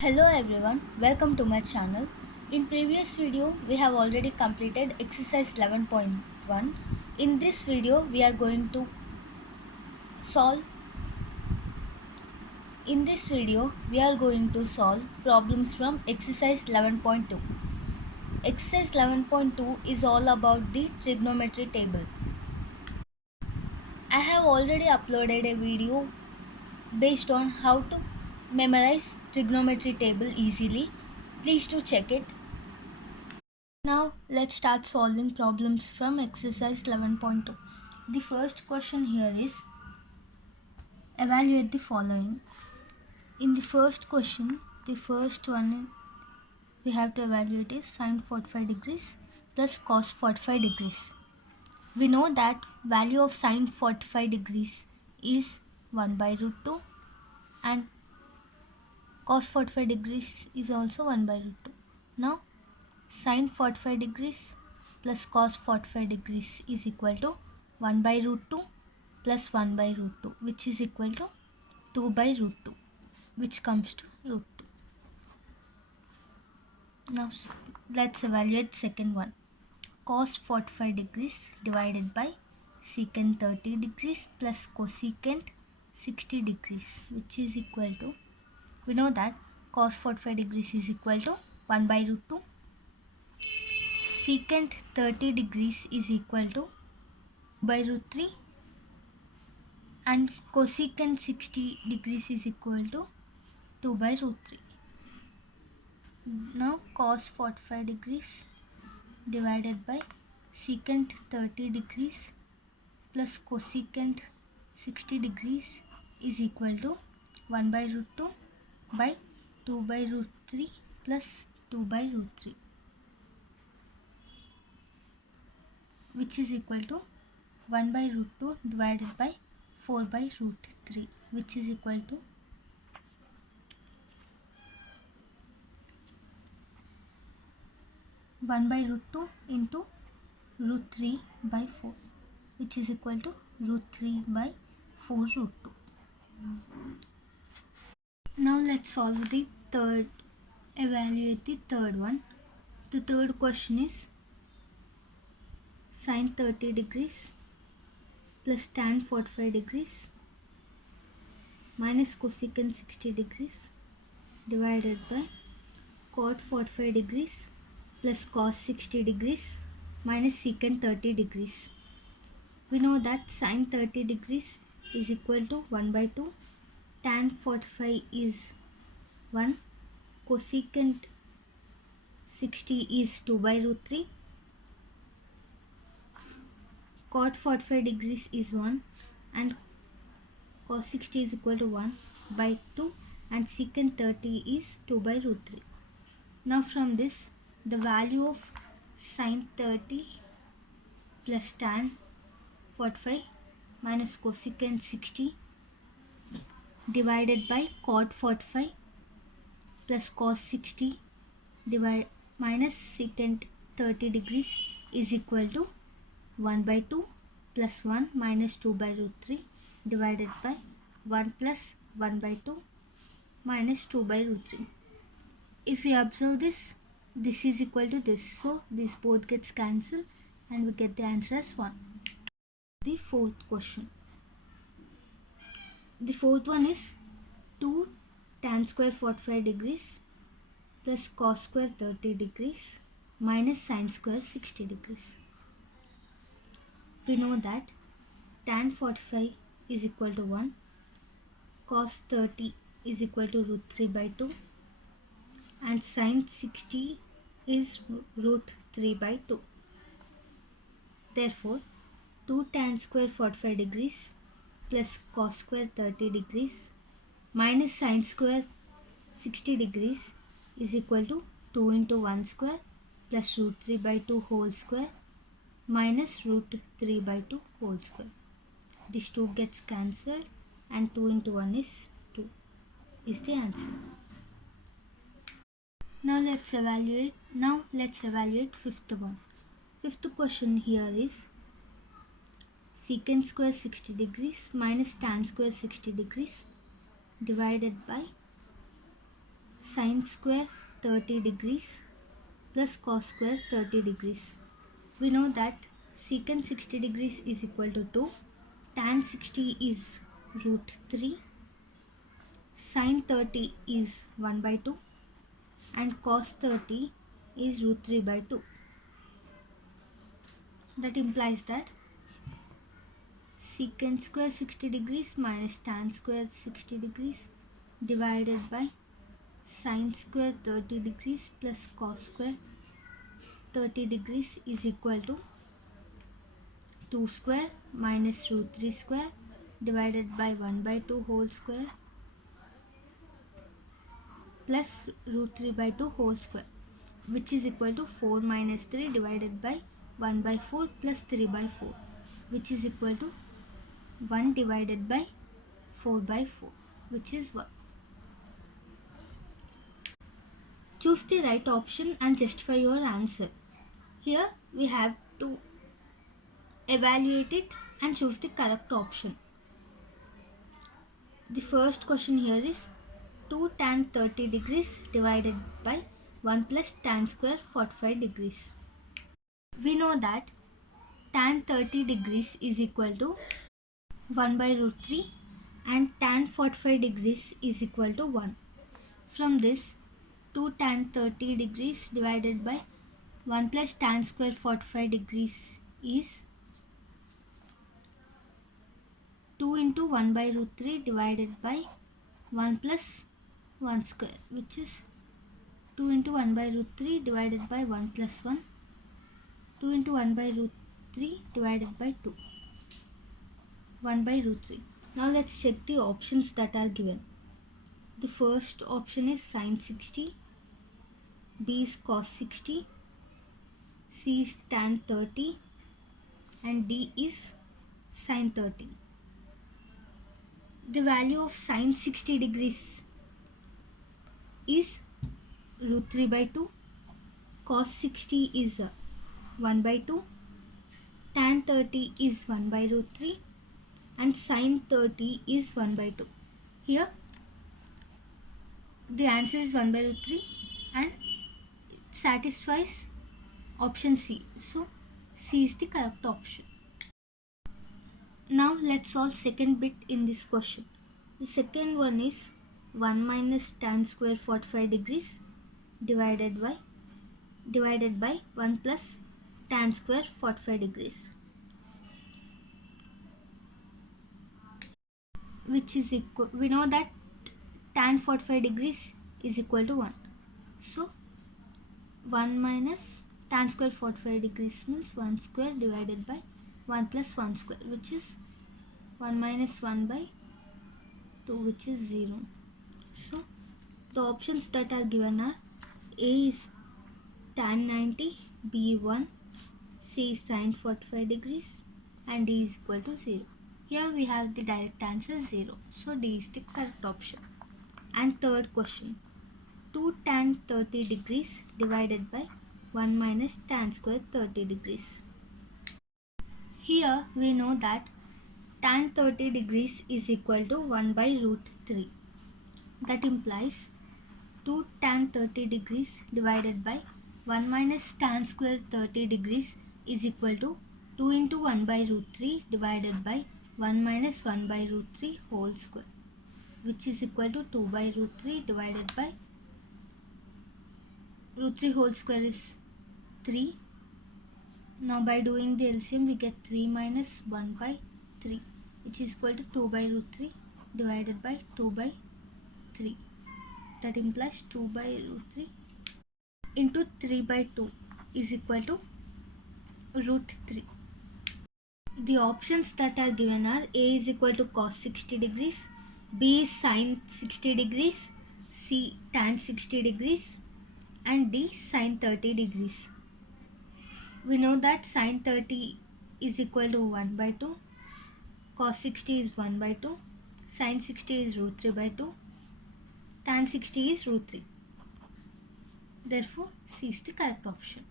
Hello everyone, welcome to my channel. In previous video we have already completed exercise 11.1. In this video we are going to solve solve problems from exercise 11.2. Exercise 11.2 is all about the trigonometry table. I have already uploaded a video based on how to memorize trigonometry table easily. Please do check it. Now let's start solving problems from exercise 11.2. The first question here is evaluate the following. In the first question, the first one we have to evaluate is sine 45 degrees plus cos 45 degrees. We know that value of sine 45 degrees is 1 by root 2 and cos 45 degrees is also 1 by root 2. Now sine 45 degrees plus cos 45 degrees is equal to 1 by root 2 plus 1 by root 2, which is equal to 2 by root 2, which comes to root 2. Now let's evaluate second one. Cos 45 degrees divided by secant 30 degrees plus cosecant 60 degrees, which is equal to, we know that cos 45 degrees is equal to 1 by root 2. Secant 30 degrees is equal to by root 3 and cosecant 60 degrees is equal to 2 by root 3. Now cos 45 degrees divided by secant 30 degrees plus cosecant 60 degrees is equal to 1 by root 2 by 2 by root 3 plus 2 by root 3, which is equal to 1 by root 2 divided by 4 by root 3, which is equal to 1 by root 2 into root 3 by 4, which is equal to root 3 by 4 root 2. Now let's solve the evaluate the third one. The third question is sine 30 degrees plus tan 45 degrees minus cosecant 60 degrees divided by cot 45 degrees plus cos 60 degrees minus secant 30 degrees. We know that sine 30 degrees is equal to 1 by 2, tan 45 is 1, cosecant 60 is 2 by root 3, cot 45 degrees is 1 and cos 60 is equal to 1 by 2 and secant 30 is 2 by root 3. Now from this, the value of sine 30 plus tan 45 minus cosecant 60 divided by cot 45 plus cos 60 minus secant 30 degrees is equal to 1 by 2 plus 1 minus 2 by root 3 divided by 1 plus 1 by 2 minus 2 by root 3. If we observe this, this is equal to this. So this both gets cancelled and we get the answer as 1. The fourth question. The fourth one is 2 tan square 45 degrees plus cos square 30 degrees minus sin square 60 degrees. We know that tan 45 is equal to 1, cos 30 is equal to root 3 by 2 and sin 60 is root 3 by 2. Therefore, 2 tan square 45 degrees plus cos square 30 degrees minus sin square 60 degrees is equal to 2 into 1 square plus root 3 by 2 whole square minus root 3 by 2 whole square. This 2 gets cancelled and 2 into 1 is 2 is the answer. Now let's evaluate fifth one. Fifth question here is secant square 60 degrees minus tan square 60 degrees divided by Sine square 30 degrees plus cos square 30 degrees. We know that secant 60 degrees is equal to 2, tan 60 is root 3, sine 30 is 1 by 2 and cos 30 is root 3 by 2. That implies that secant square 60 degrees minus tan square 60 degrees divided by sine square 30 degrees plus cos square 30 degrees is equal to 2 square minus root 3 square divided by 1 by 2 whole square plus root 3 by 2 whole square, which is equal to 4 minus 3 divided by 1 by 4 plus 3 by 4, which is equal to 1 divided by 4 by 4, which is 1. Choose the right option and justify your answer. Here we have to evaluate it and choose the correct option. The first question here is 2 tan 30 degrees divided by 1 plus tan square 45 degrees. We know that tan 30 degrees is equal to 1 by root 3 and tan 45 degrees is equal to 1. From this, 2 tan 30 degrees divided by 1 plus tan square 45 degrees is 2 into 1 by root 3 divided by 1 plus 1 square, which is 2 into 1 by root 3 divided by 1 plus 1, 2 into 1 by root 3 divided by 2, 1 by root 3. Now let's check the options that are given. The first option is sin 60, B is cos 60, C is tan 30 and D is sin 30. The value of sin 60 degrees is root 3 by 2, cos 60 is 1 by 2, tan 30 is 1 by root 3 and sin 30 is 1 by 2. Here the answer is 1 by root 3 and it satisfies option C. So C is the correct option. Now let's solve second bit in this question. The second one is 1 minus tan square 45 degrees divided by 1 plus tan square 45 degrees, which is equal, we know that tan 45 degrees is equal to 1. So 1 minus tan square 45 degrees means 1 square divided by 1 plus 1 square, which is 1 minus 1 by 2, which is 0. So the options that are given are A is tan 90, B 1, C is sin 45 degrees and D is equal to 0. Here we have the direct answer 0. So D is the correct option. And third question, 2 tan 30 degrees divided by 1 minus tan square 30 degrees. Here we know that tan 30 degrees is equal to 1 by root 3. That implies 2 tan 30 degrees divided by 1 minus tan square 30 degrees is equal to 2 into 1 by root 3 divided by 1 minus 1 by root 3 whole square, which is equal to 2 by root 3 divided by root 3 whole square is 3. Now by doing the LCM we get 3 minus 1 by 3, which is equal to 2 by root 3 divided by 2 by 3. That implies 2 by root 3 into 3 by 2 is equal to root 3. The options that are given are A is equal to cos 60 degrees, B is sin 60 degrees, C tan 60 degrees and D sin 30 degrees. We know that sin 30 is equal to 1 by 2, cos 60 is 1 by 2, sin 60 is root 3 by 2, tan 60 is root 3. Therefore, C is the correct option.